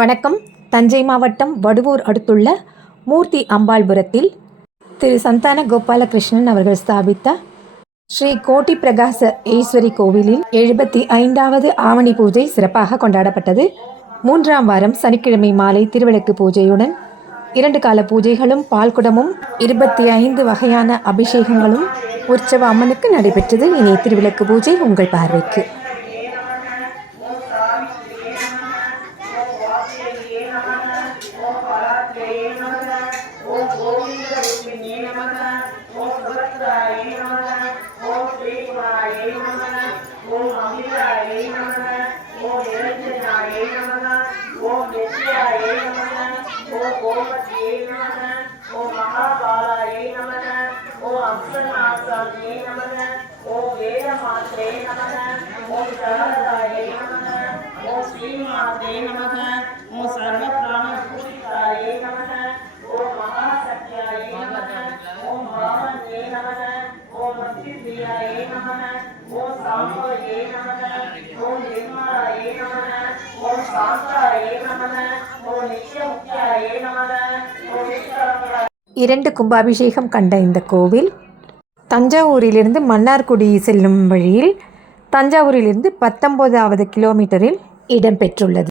வணக்கம். தஞ்சை மாவட்டம் வடுவூர் அடுத்துள்ள மூர்த்தி அம்பாள்புரத்தில் திரு சந்தான கோபாலகிருஷ்ணன் அவர்கள் ஸ்தாபித்த ஸ்ரீ கோட்டி பிரகாச ஈஸ்வரி கோவிலில் 75வது ஆவணி பூஜை சிறப்பாக கொண்டாடப்பட்டது. 3ஆம் வாரம் சனிக்கிழமை மாலை திருவிளக்கு பூஜையுடன் 2 கால பூஜைகளும் பால்குடமும் 25 வகையான அபிஷேகங்களும் உற்சவ அம்மனுக்கு நடைபெற்றது. இனி திருவிளக்கு பூஜை உங்கள் பார்வைக்கு. இரண்டு கும்பாபிஷேகம் கண்ட இந்த கோவில் தஞ்சாவூரிலிருந்து மன்னார்குடி செல்லும் வழியில் தஞ்சாவூரிலிருந்து 19வது கிலோமீட்டரில் இடம்பெற்றுள்ளது.